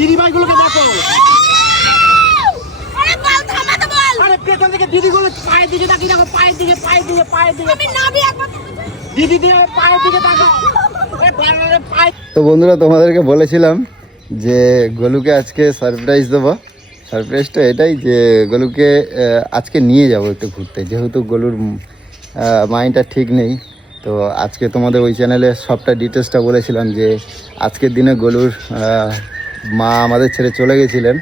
দিদি ভাইগুলোকে দেখো, আরে পেছন থেকে দিদিগুলো পায়ের দিকে তাকিয়ে দেখো, পায়ের দিকে দিদি দিয়ে পায়ের দিকে তাকাও। তো বন্ধুরা তোমাদেরকে বলেছিলাম যে গোলুকে আজকে সারপ্রাইজ দেবো। সারপ্রাইজটা এটাই যে গোলুকে আজকে নিয়ে যাব একটু ঘুরতে, যেহেতু গোলুর মাইন্ডটা ঠিক নেই। তো আজকে তোমাদের ওই চ্যানেলে সবটা ডিটেলসটা বলেছিলাম যে আজকের দিনে গোলুর মা আমাদের ছেড়ে চলে গেছিলেন,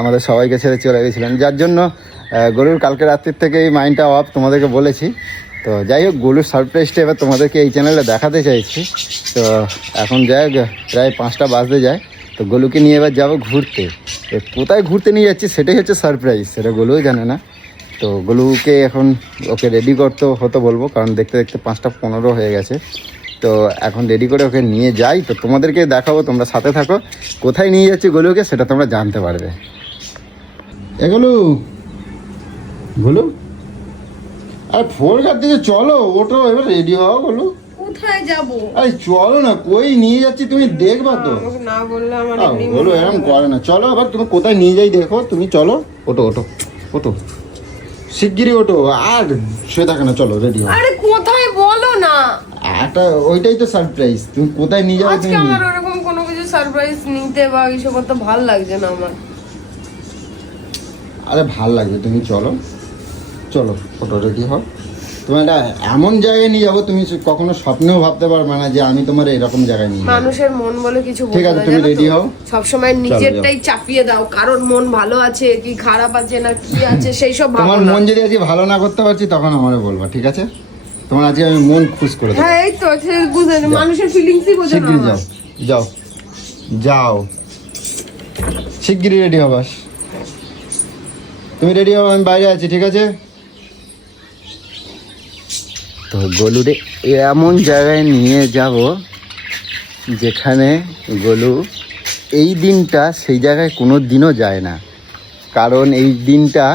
আমাদের সবাইকে ছেড়ে চলে গেছিলেন, যার জন্য গোলুর কালকে রাত্রির থেকে এই মাইন্ডটা অফ তোমাদেরকে বলেছি। তো যাই হোক, গোলুর সারপ্রাইজটা এবার তোমাদেরকে এই চ্যানেলে দেখাতে চাইছি। তো এখন যাই হোক, প্রায় 5টা বাজতে যায়। তো গোলুকে নিয়ে এবার যাবো ঘুরতে। তো কোথায় ঘুরতে নিয়ে যাচ্ছি সেটাই হচ্ছে সারপ্রাইজ, সেটা গোলুও জানে না। তো গোলুকে এখন ওকে রেডি করতে হতো বলবো, কারণ দেখতে দেখতে 5টা 15 হয়ে গেছে। তো এখন রেডি করে ওকে নিয়ে যাই, তো তোমাদেরকে দেখাবো, তোমরা সাথে থাকো। কোথায় নিয়ে যাচ্ছি গোলুকে সেটা তোমরা জানতে পারবে। এগুলো গোলু আর ফোরঘাট দিকে চলো, ওটো এবার রেডি হও। গোলু কোথায় যাব? আরে চলো না, কই নিয়ে যাচ্ছি তুমি দেখবা তো। না বললে আমার গোলু এরকম করে না, চলো এবার তুমি কোথায় নিয়ে যাই দেখো। তুমি চলো, ওটো ওটো ওটো, শিগগিরই ওটো, আর শুয়ে থাকে না, চলো রেডি হও। আরে কোথায় বলো না। একটা ওইটাই তো সারপ্রাইজ, তুমি কোথায় নিয়ে যাবে আজকে তুমি। আমার ওরকম কোনো কিছু সারপ্রাইজ নিতে বা কিছু করতে ভালো লাগছে না আমার। আরে ভাল লাগবে, তুমি চলো চলো, ওটো রেডি হও। তোমার একটা এমন জায়গায় নিয়ে যাবো তুমি কখনো স্বপ্নেও ভাবতে পারবে না যে আমি তোমার এরকম জায়গায় নিয়ে যাবো। মানুষের মন বলে কিছু ঠিক আছে, তুমি রেডি হও। সব সময় নিজেরটাই চাপিয়ে দাও, কারণ মন ভালো আছে কি খারাপ আছে না কি আছে সেই সব ভাবো তোমার না। মন যদি আজকে ভালো না করতে পারছি তখন আমারে বলবা, ঠিক আছে? তোমার আজকে আমি মন খুশ করে দেবো। হ্যাঁ এই তো বুঝে মানুষের ফিলিংসই বোঝে না। শিগগিরই যাও যাও যাও, শিগগিরই রেডি হবাস। তুমি রেডি হও, আমি বাইরে আছি, ঠিক আছে? তো গোলুরে এমন জায়গায় নিয়ে যাব যেখানে গোলু এই দিনটা সেই জায়গায় কোনো দিনও যায় না, কারণ এই দিনটা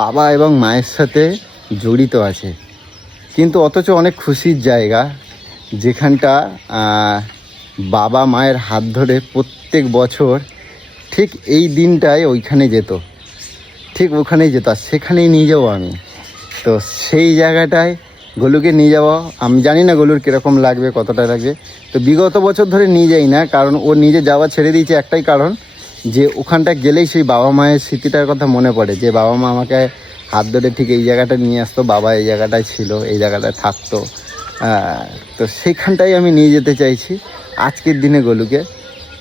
বাবা এবং মায়ের সাথে জড়িত আছে। কিন্তু অথচ অনেক খুশির জায়গা, যেখানটা বাবা মায়ের হাত ধরে প্রত্যেক বছর ঠিক এই দিনটায় ওইখানে যেত, ঠিক ওখানেই যেত, আর সেখানেই নিয়ে যাবো আমি। তো সেই জায়গাটায় গোলুকে নিয়ে যাবো। আমি জানি না গোলুর কীরকম লাগবে, কতটা লাগবে। তো বিগত বছর ধরে নিয়ে যাই না, কারণ ও নিজে যাওয়া ছেড়ে দিয়েছে একটাই কারণ, যে ওখানটা গেলেই সেই বাবা মায়ের স্মৃতিটার কথা মনে পড়ে, যে বাবা মা আমাকে হাত ধরে ঠিক এই জায়গাটা নিয়ে আসতো, বাবা এই জায়গাটায় ছিল, এই জায়গাটায় থাকতো। তো সেইখানটাই আমি নিয়ে যেতে চাইছি আজকের দিনে গোলুকে।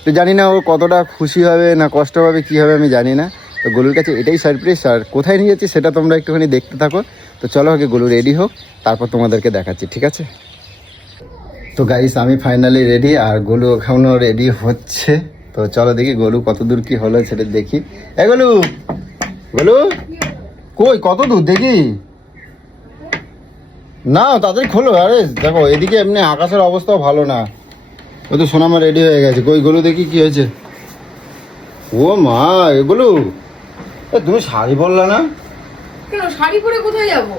তো জানি না ও কতটা খুশি হবে না কষ্ট হবে, কী হবে আমি জানি না। তো গোলুর কাছে এটাই সারপ্রাইজ, আর কোথায় নিয়ে যাচ্ছি সেটা তোমরা একটুখানি দেখতে থাকো। তো চলো আগে গোলু রেডি হোক, তারপর তোমাদেরকে দেখাচ্ছি, ঠিক আছে? তো গাইস আমি ফাইনালি রেডি, আর গোলু এখনও রেডি হচ্ছে। তো চলো দেখি গোলু কত দূর কী হলো সেটা দেখি। গোলু গোলু কই, কত দূর দেখি না, তাড়াতাড়ি খোলো। আরে দেখো এদিকে এমনি আকাশের অবস্থাও ভালো না। ওই তো সোনামা রেডি হয়ে গেছে, কই গোলু দেখি কি হয়েছে। ও মা, এগুলো তুমি শাড়ি পরলে না কেন? শাড়ি পরে কোথায় যাব?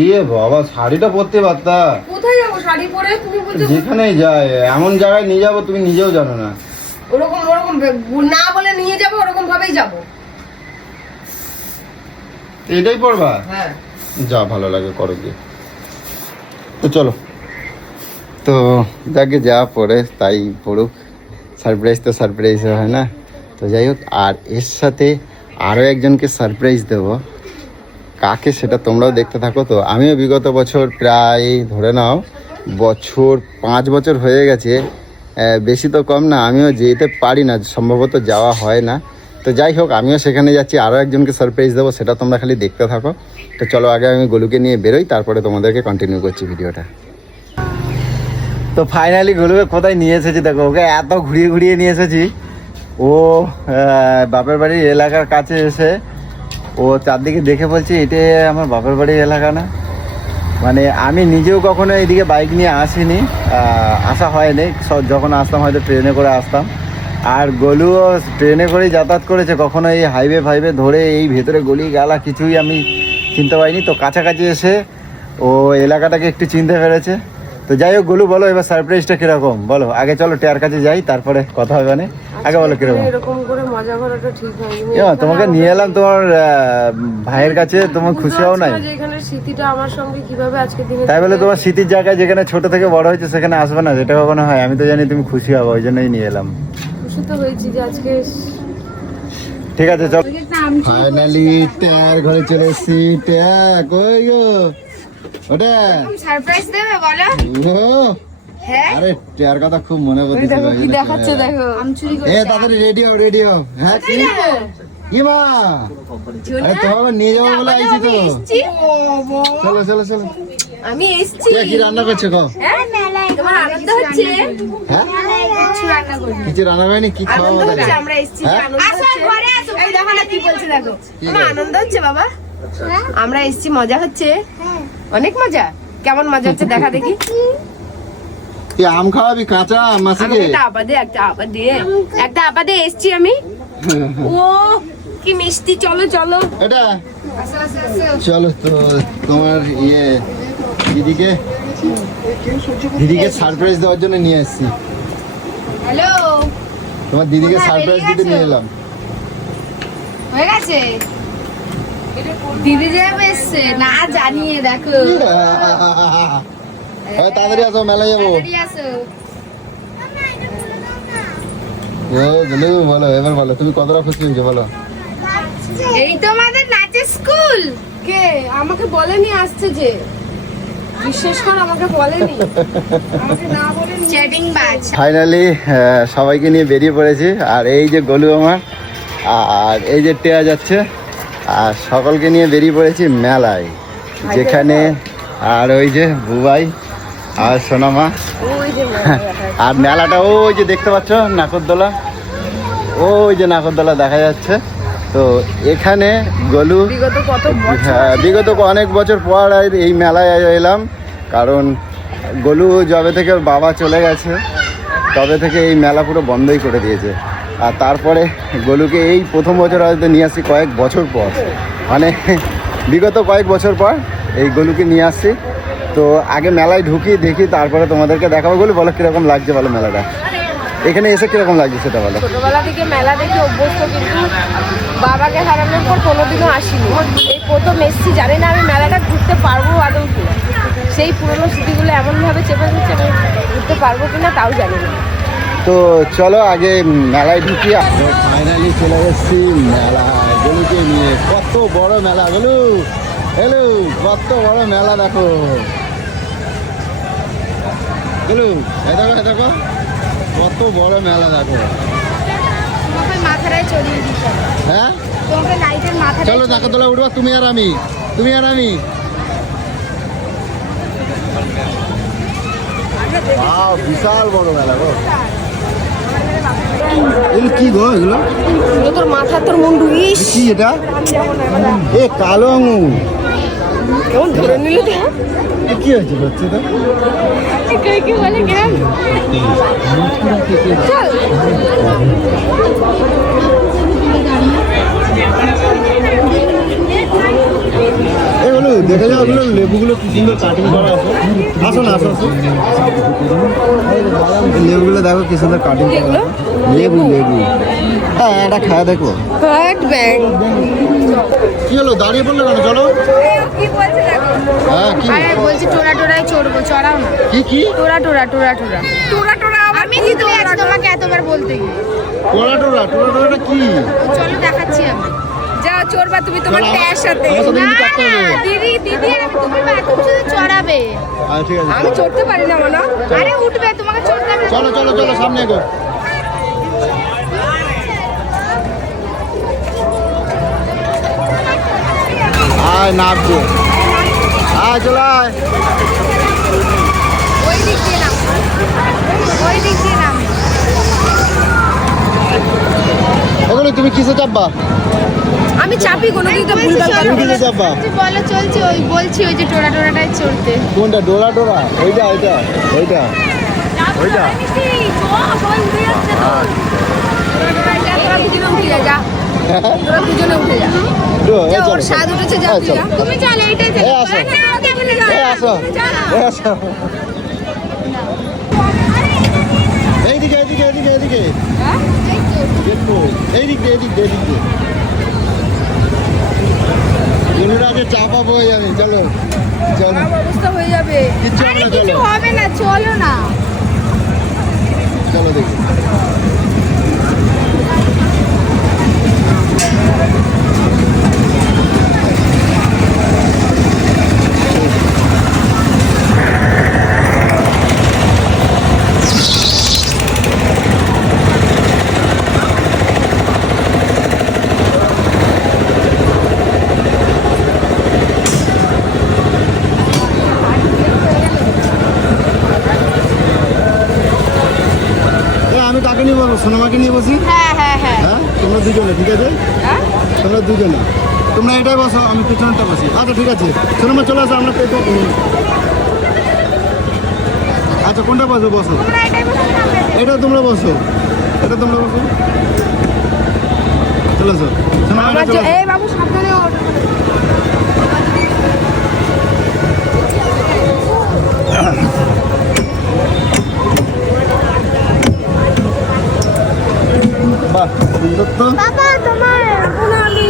ইয়ে বাবা, শাড়িটা পরতে পারতা। কোথায় যাব শাড়ি পরে? তুমি বলছো যেখানেই যায় এমন জায়গায় নিয়ে যাবো, তুমি নিজেও জানো না। ওরকম না বলে নিয়ে যাব, ওরকম ভাবেই যাব। এটাই পরবা? হ্যাঁ যা ভালো লাগে করো গিয়ে। তো চলো, তো যাকে যা পরে তাই পড়ুক, সারপ্রাইজ তো সারপ্রাইজ হয় না। তো যাই হোক, আর এর সাথে আরও একজনকে সারপ্রাইজ দেবো, কাকে সেটা তোমরাও দেখতে থাকো। তো আমিও বিগত বছর প্রায় ধরে নাও 5 বছর হয়ে গেছে, বেশি তো কম না, আমিও যেতে পারি না, সম্ভবত যাওয়া হয় না। তো যাই হোক, আমিও সেখানে যাচ্ছি, আরও একজনকে সারপ্রাইজ দেবো, সেটা তোমরা খালি দেখতে থাকো। তো চলো আগে আমি গোলুকে নিয়ে বেরোই, তারপরে তোমাদেরকে কন্টিনিউ করছি ভিডিওটা। তো ফাইনালি গোলুকে কোথায় নিয়ে এসেছি দেখো, ওকে এত ঘুরিয়ে ঘুরিয়ে নিয়ে এসেছি। ও বাপের বাড়ির এলাকার কাছে এসে ও চারদিকে দেখে বলছে এটা আমার বাপের বাড়ির এলাকা না। মানে আমি নিজেও কখনো এইদিকে বাইক নিয়ে আসিনি, আসা হয়নি, যখন আসতাম হয়তো ট্রেনে করে আসতাম। আর গোলুও ট্রেনে করেই যাতায়াত করেছে, কখনো এই হাইওয়ে ফাইভে ধরে এই ভেতরে গলি গালা কিছুই আমি চিনতে পারিনি। তো কাছাকাছি এসে ও এলাকাটাকে একটু চিনতে পেরেছে। তো যাই হোক গোলু বলো এবার সারপ্রাইজটা কিরকম বলো, আগে চলো টেয়ার কাছে যাই তারপরে কথা হবে না, আগে বলো কিরকম। এরকম করে মজা করাটা ঠিক হয়নি। তোমাকে নিয়ে এলাম তোমার ভাইয়ের কাছে, তোমার খুশি হও নাই? এখানে স্মৃতিটা আমার সঙ্গে কিভাবে আজকে দিনে, তাই বলে তোমার স্মৃতির জায়গায় যেখানে ছোট থেকে বড় হয়েছে সেখানে আসবে না, যেটা কখনো হয়? আমি তো জানি তুমি খুশি হবে, ওই জন্যই নিয়ে এলাম। খুশি তো হয়েছি যে আজকে। ঠিক আছে চল, ফাইনালি টেয়ার ঘরে চলে এসেছি। টেয়ার কই গো? ওটা সারপ্রাইজ দেবে বলো। হ্যাঁ আরে টেয়ার কথা খুব মনে পড়ছে। কি দেখাচ্ছে দেখো, আমচুরি করে। তাড়াতাড়ি রেডি হও, রেডি হও। হ্যাঁ কি মা, আরে তোমাকে নিয়ে যাবো বলে আইছি তো। চলো চলো চলো, আমি এসেছি। কি রান্না করছো গো? তোমার আনন্দ হচ্ছে? হ্যাঁ কিছু রান্না করি, কিছু রান্না হয়নি, কি খাওয়া আনন্দ হবে? হচ্ছে, আমরা এসেছি, আনন্দ হচ্ছে। এই দেখো না কি বলছে দেখো, তোমার আনন্দ হচ্ছে বাবা? আমরা এসেছি, মজা হচ্ছে, অনেক মজা। কেমন মজা হচ্ছে দেখা দেখি। তুই আম খাওয়াবি কাঁচা আম? মাসিকে একটা আপা দিয়ে এসেছি আমি। ও কি মিষ্টি, চলো চলো। এটা চলো তো, তোমার দিদিকে সারপ্রাইজ দেওয়ার জন্য নিয়ে এসেছি। হ্যালো, তোমার দিদিকে সারপ্রাইজ দিতে নিয়ে এলাম। হয়ে গেছে? দিদি যাবে এসছে না জানিয়ে দেখো। তাড়াতাড়ি আসো, মেলা যাবো। বলো এবার বলো, তুমি কতটা খুশি হয়েছো বলো। এই তো আমাদের নাচের স্কুল। কে আমাকে বলেনি আসছে যে, বিশেষ করে আমাকে বলেনি, আমাকে না বলেনি। চ্যাটিং বাজ। ফাইনালি সবাইকে নিয়ে বেরিয়ে পড়েছি, আর এই যে গোলু আমার, আর এই যে টেয়া যাচ্ছে, আর সকলকে নিয়ে বেরিয়ে পড়েছি মেলায়, যেখানে আর ওই যে বুবাই আর সোনামা, আর মেলাটা ওই যে দেখতে পাচ্ছ নাকরদোলা, ওই যে নাকরদোলা দেখা যাচ্ছে। তো এখানে গোলু বিগত অনেক বছর পর এই মেলায় এলাম, কারণ গোলু যবে থেকে ওর বাবা চলে গেছে তবে থেকে এই মেলা পুরো বন্ধই করে দিয়েছে। আর তারপরে গোলুকে এই প্রথম বছর হয়তো নিয়ে আসছি কয়েক বছর পর, মানে বিগত কয়েক বছর পর এই গোলুকে নিয়ে আসছি। তো আগে মেলায় ঢুকি দেখি, তারপরে তোমাদেরকে দেখাবো। গোলু বলো কিরকম লাগছে বলো মেলাটা, এখানে এসে কিরকম লাগছে সেটা বলো। ছোটবেলা থেকে মেলা দেখে অভ্যস্ত, কিন্তু বাবাকে হারানোর পর কোনোদিনও আসিনি, এই প্রথম এসেছি। জানি না আমি মেলাটা ঘুরতে পারবো আদৌ কিনা, সেই পুরোনো স্মৃতিগুলো এমনভাবে চেপে দিচ্ছে, আমি ঘুরতে পারবো কিনা তাও জানি না। তো চলো আগে মেলায় ঢুকি। ফাইনালি চলে এসেছি মেলা গোলুকে নিয়ে। কত বড় মেলা গোলু, হ্যালো, কত বড় মেলা দেখো গোলু, দেখো দেখো কত বড় মেলা দেখো। মাথায় চড়িয়ে দিতে, হ্যাঁ তোমাকে লাইটের মাথায়। চলো দেখো তোলা উঠবা, তুমি আর আমি, তুমি আর আমি। বিশাল বড় মেলা গো। কি গো এগুলো? তোর মাথা, তোর মুন্ডু। কি এটা? এ কালো আঙুর। কেমন ধরে নিল? কি হয়েছে বাচ্চাটা? কি বলে কেন? চল এগুলো দেখে যাও, ওগুলো লেবুগুলো কি সুন্দর কাটিং করা আছে। আসো না, আসো আসো, লেবুগুলো দেখো কি সুন্দর কাটিং করা আছে। লেবু লেবু, হ্যাঁ এটা খায় দেখো। কি হলো দাঁড়িয়ে পড়লে কেন? চলো। কি বলছে দেখো। হ্যাঁ কি? আরে বলছি টোরায় চড়বো, চড়াও না। কি কি? টোরা আমি জিতে গেছি তোমাকে এতবার বলতে গিয়ে। টোরাটা কি? চলো দেখাচ্ছি আমি। যাও চড়বা তুমি তোমার ট্যার সাথে। দিদি আর আমি, তুমি তুমি শুধু চড়াবে। ঠিক আছে, আমি চড়তে পারি না মনে। আরে উঠবে, তোমাকে চড়তে হবে। চলো চলো চলো সামনে গো। আয় নামছে, আয় চলো আয়। ওই দিক দিয়ে নাম, এগুলো তুমি কিসে চাপবা? আমি চাপি কোনো দিকে ভুলভাল কথা তুমি কিসে চাপবা? বলো চলছে, ওই বলছি ওই যে টোরাটাই চড়তে। কোনটা? ডোরা? ওইটা ওইটা। তোরা দুজনে উঠে যা। ওর স্বাদ উঠেছে, যা তুই যা। তুমি চল, এইটাই আসো। এইদিকে এইদিকে এইদিকে এইদিকে হ্যাঁ একটু এইদিকে এইদিকে এইদিকে গরুর আগে চাপাবো আমি। চলো চলো, খারাপ অবস্থা হয়ে যাবে। কিচ্ছু হবে আরে না, কিছু চলো। হবে না, চলো না। চলো দেখি। আমি কাকে নিয়ে বলবো? সোনামাকে নিয়ে বসি। হ্যাঁ হ্যাঁ হ্যাঁ হ্যাঁ তোমরা দুজনে, ঠিক আছে? হ্যাঁ তোমরা দুজনে, তোমরা এটাই বসো, আমি পিছনটা বসি। আচ্ছা ঠিক আছে, সোনামা চলে আসো, আমরা পেছন। আচ্ছা কোনটা বসো? বসো, তোমরা এটাই বলো না, আমরা এটাই। এটা তোমরা বসো, এটা তোমরা বসো। চলে আসো সোনামা, আমরা চলে আসো। এই বাবু সাবধানে ওঠ। বাহ সুন্দর তো। বাবা তোমার কোনো আমি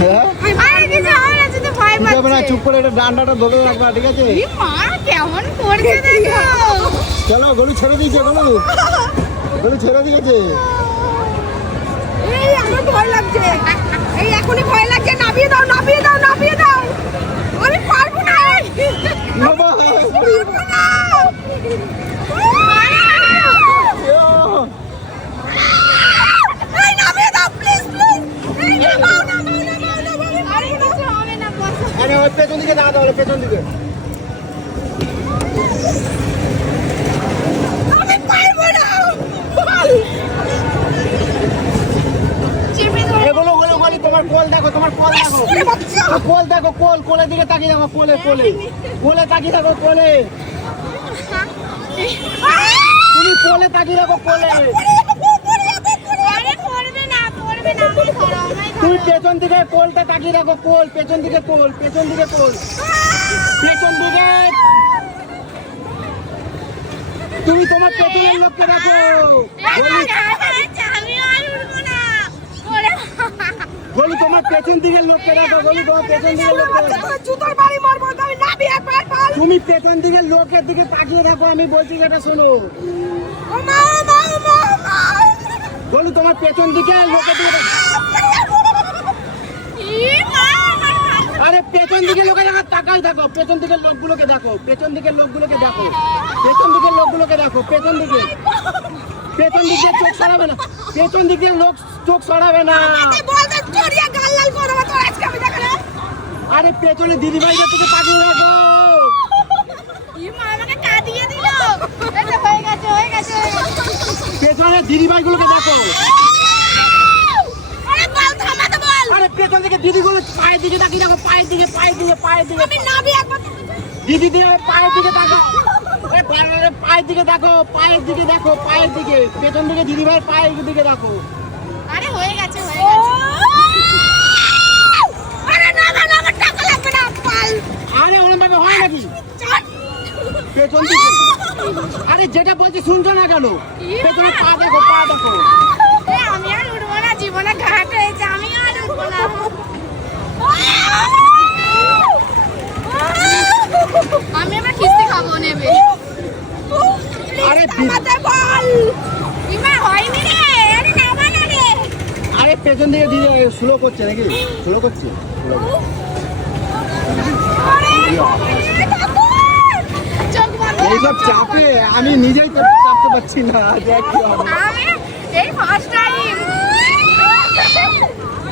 হ্যাঁ আরে কিছু হবে না, যদি ভয় কিছু হবে না, পাচ্ছে। চুপ করে এটা ডান্ডাটা ধরে রাখবা, ঠিক আছে? এই মা কেমন করছে দেখো। চলো, গরু ছেড়ে দিয়েছে, গরু ছেড়ে দিয়েছে। এই আমার ভয় লাগছে, এই এখনই ভয় লাগছে। নামিয়ে দাও নামিয়ে দাও নামিয়ে দাও। আমি পারবো না, বাবা পারবো না। এই নামিয়ে দাও প্লিজ প্লিজ। এই নামাও নামাও নামাও নামাও। আরে কিছু হবে না, বসো। আরে ওই পেছন দিকে দাঁড়াতে হবে, পেছন দিকে। আমি পারবো না। চেপে ধরো। এগুলো গলি গলি, তোমার কোল দেখো, তোমার কোল দেখো, ওরে বাচ্চা। কোল দেখো, কোলের দিকে তাকিয়ে দেখো, কোলে তাকিয়ে দেখো, কোলে তুমি কোলে তাকিয়ে দেখো, কোলে। আরে পড়বে না পড়বে না, আমি ধরো আমায় তুমি ধরো। পেছন দিকে কোলটা তাকিয়ে দেখো, পেছন দিকে পেছন দিকে পেছন দিকে। তুমি তোমার পেছনের লোককে দেখো, আমি আর উঠবো না। ওরে গলি তোমার পেছন দিকের লোককে দেখো, গলি তোমার পেছন দিকের লোককে। জুতোর বাড়ি মারবো, আমি নাবি একবার বল। তুমি পেছন দিকের লোকের দিকে তাকিয়ে দেখো, আমি বলছি সেটা শোনো। ও মা মা মা মা। বলি তোমার পেছন দিকে লোকের দিকে দেখো। ই মা আমার হাত। আরে পেছন দিকে লোকের দিকে তাকাই দেখো, পেছন দিকের লোকগুলোকে দেখো, পেছন দিকের লোকগুলোকে দেখো, পেছন দিকের লোকগুলোকে দেখো, পেছন দিকে চোখ সরাবে না, পেছন দিকে লোক চোখ সরাবে না। বলতে চড়িয়া গাল লাল করবো তো আজকে আমি দেখালে। আরে পেছনে দিদিভাইদের দিকে তাকিয়ে দেখো। ই মা আমাকে কাঁদিয়ে দিল। এটা হয়ে গেছে হয়ে গেছে। পেছনে দিদিভাইগুলোকে দেখো। আরে বল থামাতে বল। আরে পেছন দিকে দিদিগুলো পায়ের দিকে তাকিয়ে দেখো, পায়ের দিকে আমি নাবি একবার। দিদি দিয়ে পায়ের দিকে তাকাও। আরে পায়ের দিকে দেখো, পায়ের দিকে পেছন দিকে দিদিভাইয়ের পায়ের দিকে দেখো। আরে হয়ে গেছে হয়ে গেছে। আরে না না না, আমার টাকা লাগবে না, পাল। আরে ওরম ভাবে হয় নাকি? চট। পেছন দিকে। আরে যেটা বলছি শুনছো না কেন? পেছনে পা দেখো। এ আমি আর উঠবো না, জীবনে ঘাট হয়েছে, আমি আর উঠবো না। আমি আমার কিস্তি খাবো নেবে। আরে আমাদের বল। ইমা হয়নি রে, আরে নামা না রে। আরে পেছন দিকে দিদি স্লো করছে নাকি? স্লো করছে। চোখ বন্ধ। এইসব চাপে আমি নিজেই তো চাপতে পারছি না। দেখ কি হবে। আমি এই ফার্স্ট টাইম।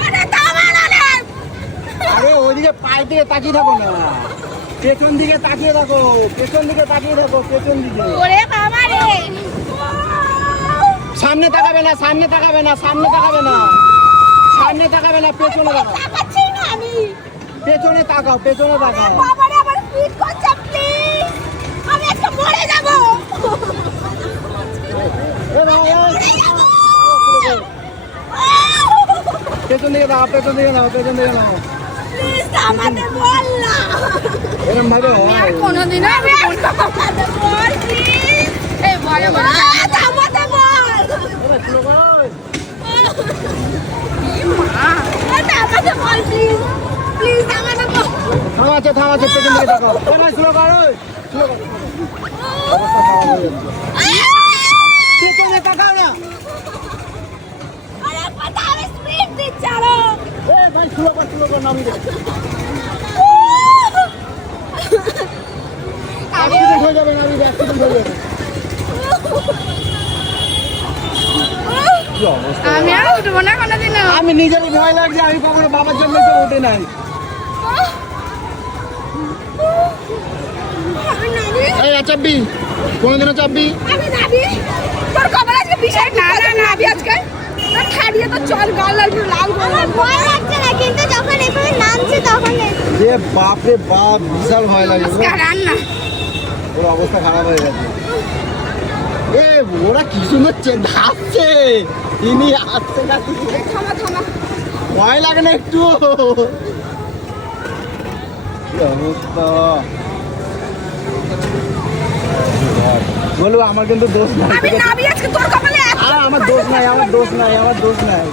আরে থামা না রে। আরে ওইদিকে পায়ের দিকে তাকিয়ে থাকো না, পেছন দিকে তাকিয়ে থাকো, পেছন দিকে। ওরে বাবা রে। সামনে তাকাবে না, পেছনে তাকাও, তাকাচ্ছি না আমি। পেছনে তাকাও। বাবা রে আমার স্পিড করছে প্লিজ। আমি একটা মরে যাব। এ ভাই, পেছন দিকে দাও। প্লিজ আমাদের বল না। এরকম ভাবে আমি আর হয়? কোনোদিনও আমি আর আমাদের বল প্লিজ। থামাতে বল থামাতে বল প্লিজ প্লিজ থামাতে বল থামাচ্ছে পেছন দিকে দেখো স্লো করো পেছনে তাকাও না আরে পতা আমি স্পিড দিচ্ছি আরো ভাই স্লো কর নামি দে অ্যাক্সিডেন্ট হয়ে যাবে নামি দে অ্যাক্সিডেন্ট হয়ে যাবে আমি আর উঠবো না কোনোদিনও আমি নিজেরই ভয় লাগছে আমি কখনো বাবার জন্য তো উঠে নাই আমি নাবি এই চাপবি কোনোদিনও চাপবি আমি নাবি তোর কপাল আজকে বিশাল না নাবি আজকে না খাড়িয়ে তো চল গাল লাগবে লাল আমার ভয় লাগছে না কিন্তু যখন এভাবে নামছে তখন যে বাপ রে বাপ বিশাল ভয় লাগে রান্না ওর অবস্থা খারাপ হয়ে গেছে এ ওরা কি সুন্দর ধাপছে ইনি আসতে কাছে থামা ভয় লাগে না একটু কি অবস্থা বলো আমার কিন্তু দোষ নাই আমি নাবি আজকে তোর কপালে আর আমার দোষ নাই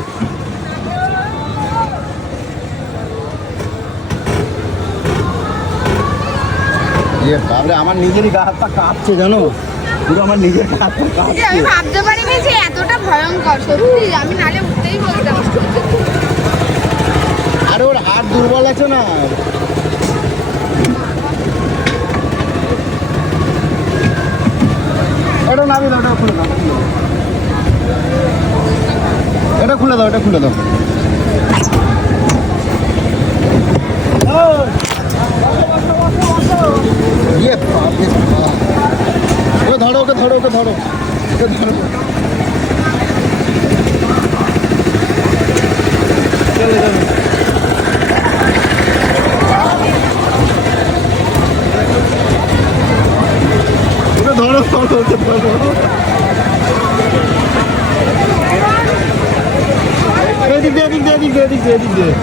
বাবরে আমার নিজেরই গা হাত পা কাঁপছে জানো পুরো আমার নিজের গা হাত পা কাঁপছে আমি ভাবতে পারিনি যে এতটা ভয়ঙ্কর সত্যি আমি নালে উঠতেই বলতাম আরে ওর হাত দুর্বল আছে না এটা নামি দাও এটা খুলে দাও ইয়ে ওকে ধরো চলো ধরো এদিক দিয়ে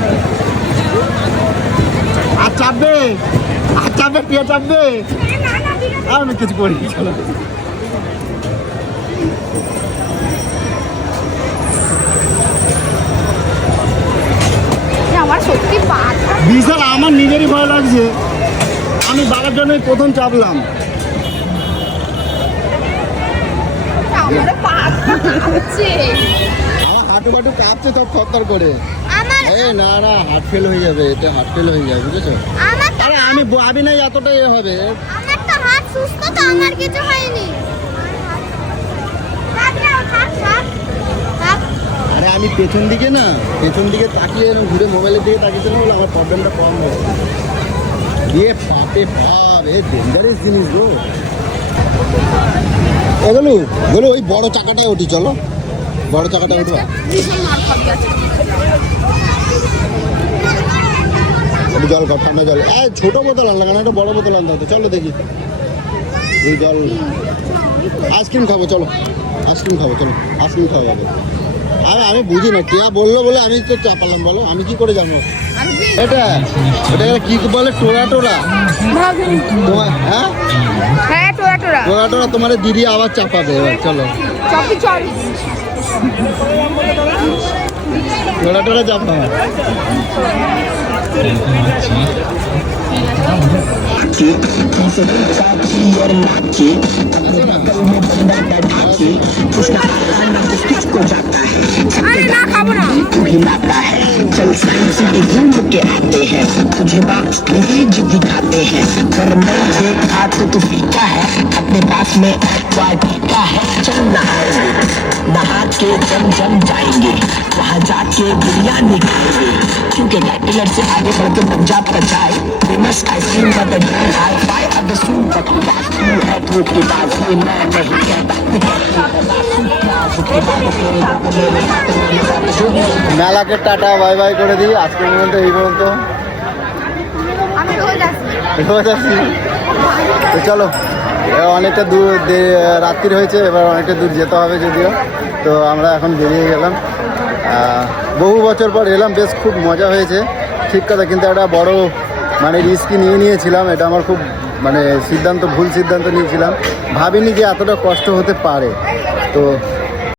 আর চাপবে টিয়া চাপবে আর আমি কিছু করি চলো আমার সত্যি পাট বিশাল আমার নিজেরই ভয় লাগছে আমি বাবার জন্যই প্রথম চাপলাম আমার পাট হচ্ছে আমার হাঁটু কাঁপছে সব থরথর করে আমার না হার্ট ফেল হয়ে যাবে বুঝেছো আরে আমি ভাবি নাই এতটা হবে আমার তো হাত সুস্থ তো আমার কিছু হয়নি আরে আমি পেছন দিকে তাকিয়ে ঘুরে মোবাইলের দিকে তাকিয়েছিলাম বলে আমার প্রবলেমটা কম হয়েছে ডেঞ্জারাস জিনিস গো বলো ওই বড় চাকাটায় উঠি চলো বড় চাকাটা উঠবা জল খাও ঠান্ডা জল ছোট বোতল আনলাম কেন একটা বড় বোতল আনতে হতো চলো দেখি এই জল আইসক্রিম খাবো চলো আইসক্রিম খাওয়া যাবে আরে আমি বুঝি না কে বললো বলে আমি তো চাপালাম বলো আমি কি করে জানবো এটা কি বলে টোরা তোমার হ্যাঁ টোরা তোমার দিদি আবার চাপাবে এবার চলো টোরা চাপা अरे ना खाबो ना हिलाता है चल साइंस में घूम के आते हैं तुझे बात दिखाते हैं पर मैं देखा तो तू फीका है अपने पास में का है चल नहा के जम जाएंगे वहाँ जाके बिरयानी खाएंगे क्योंकि कैटलर से आगे बढ़ के पंजाब का चाय फेमस आइसक्रीम का हाई फाई अगर सुन तक बात है तो के पास मैं नहीं कहता মেলাকে টাটা বাই বাই করে দিই আজকের পর্যন্ত এই পর্যন্ত রোজ আসি তো চলো অনেকটা দূর রাত্রির হয়েছে এবার অনেকটা দূর যেতে হবে যদিও তো আমরা এখন বেরিয়ে গেলাম বহু বছর পর এলাম বেশ খুব মজা হয়েছে ঠিক কথা কিন্তু একটা বড় রিস্কই নিয়েছিলাম এটা আমার খুব মানে ভুল সিদ্ধান্ত নিয়েছিলাম, ভাবিনি যে এতটা কষ্ট হতে পারে। তো